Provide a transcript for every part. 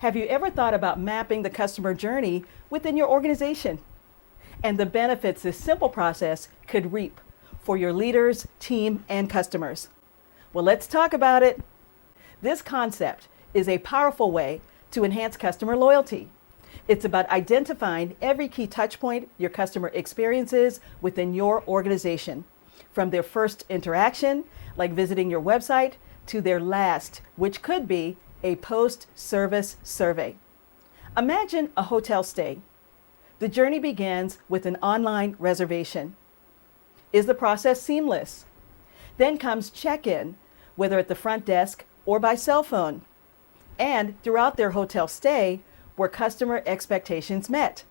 Have you ever thought about mapping the customer journey within your organization and the benefits this simple process could reap for your leaders, team, and customers? Well, let's talk about it. This concept is a powerful way to enhance customer loyalty. It's about identifying every key touch point your customer experiences within your organization, from their first interaction, like visiting your website, to their last, which could be a post-service survey. Imagine a hotel stay. The journey begins with an online reservation. Is the process seamless? Then comes check-in, whether at the front desk or by cell phone. And throughout their hotel stay, were customer expectations met?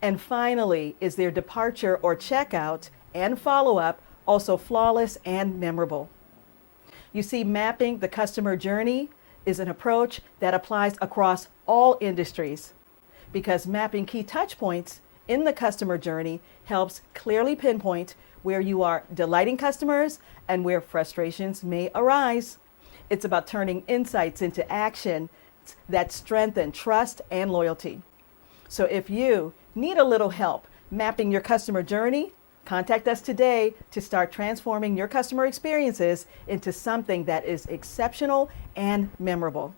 And finally, is their departure or checkout and follow-up also flawless and memorable? You see, mapping the customer journey is an approach that applies across all industries, because mapping key touch points in the customer journey helps clearly pinpoint where you are delighting customers and where frustrations may arise. It's about turning insights into action that strengthen trust and loyalty. So if you need a little help mapping your customer journey, contact us today to start transforming your customer experiences into something that is exceptional and memorable.